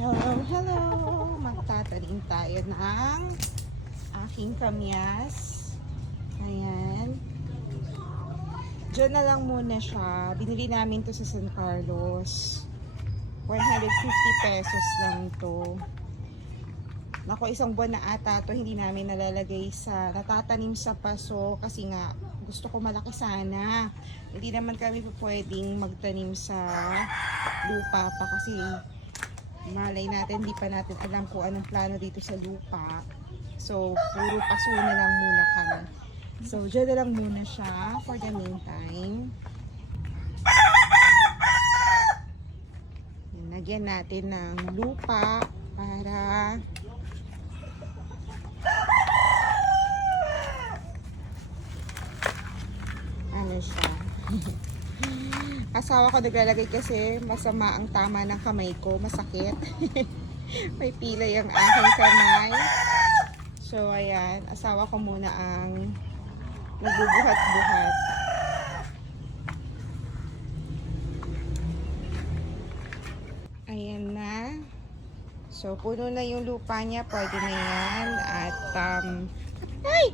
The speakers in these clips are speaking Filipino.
Hello, hello! Magtatanim tayo ng aking kamyas. Ayan. Diyan na lang muna siya. Binili namin to sa San Carlos. 150 pesos lang to. Naku, isang buwan na ata to hindi namin nalalagay sa natatanim sa paso kasi nga gusto ko malaki sana. Hindi naman kami pwedeng magtanim sa lupa pa kasi malay natin, hindi pa natin alam kung anong plano dito sa lupa. So, puro paso na lang muna kami. So, dyan na lang muna siya for the meantime. Lagyan natin ng lupa para ano siya. Asawa ko naglalagay kasi masama ang tama ng kamay ko, masakit. May pilay ang aking kamay. So ayan, asawa ko muna ang nagbubuhat-buhat. Ayan na. So puno na yung lupa niya, pwede na yan. At ay!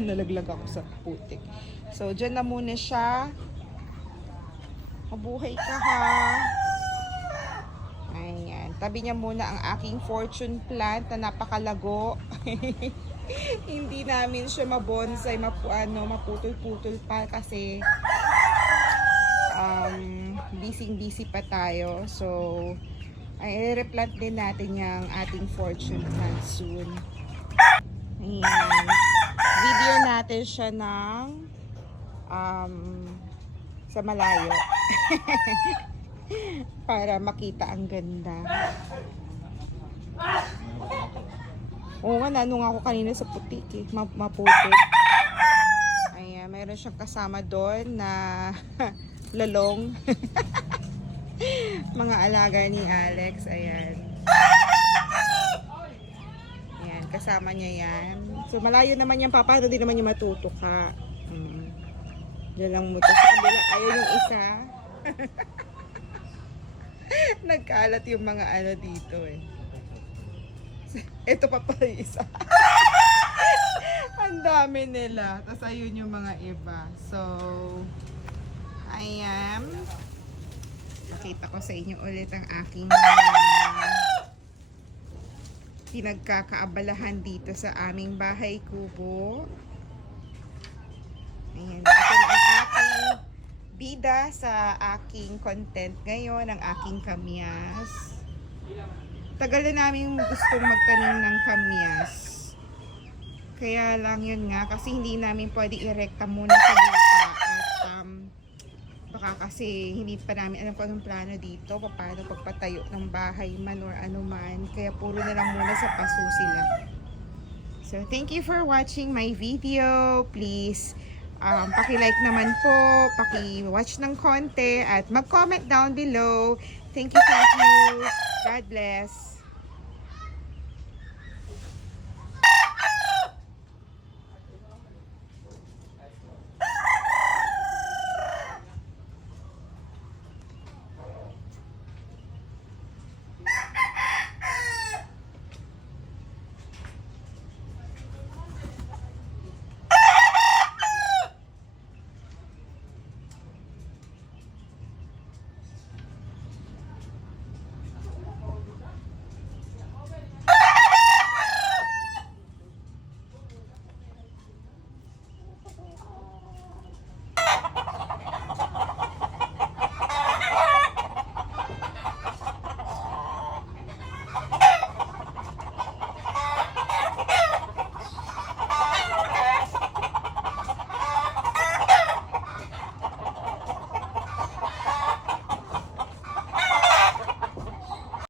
Nalaglag ako sa putik. So dyan na muna siya. Mabuhay ka ha. Ayan. Tabi niya muna ang aking fortune plant na napakalago. Hindi namin siya mabonsai, maputol-putol pa kasi busy pa tayo. So, ay replant din natin yung ating fortune plant soon. Ayan. Video natin siya ng sa malayo para makita ang ganda. Oo nga, nanong ako kanina sa putik eh, maputik. Ayan, mayroon siyang kasama doon na lalong. Mga alaga ni Alex. Ayan. Ayan, kasama niya yan. So malayo naman yung papa, hindi naman yung matutuka. Diyan lang mo to sa kabila. Ayaw yung isa. Nagkalat yung mga ano dito eh. Ito pa pala yung isa. Ang dami nila. Tapos ayun yung mga iba. So, ayan. Nakita ko sa inyo ulit ang aking pinagkakaabalahan dito sa aming bahay kubo. Ayan, ito na ang aking bida sa aking content ngayon, ang aking kamyas. Tagal na namin gustong magtanim ng kamyas. Kaya lang yun nga, kasi hindi namin pwede irekta muna sa lupa. At baka kasi hindi pa namin alam kung anong plano dito, paano pagpatayo ng bahay man or ano man. Kaya puro na lang muna sa paso sila. So, thank you for watching my video. Please, paki-like naman po, paki-watch ng konti, at mag-comment down below. Thank you, thank you. God bless.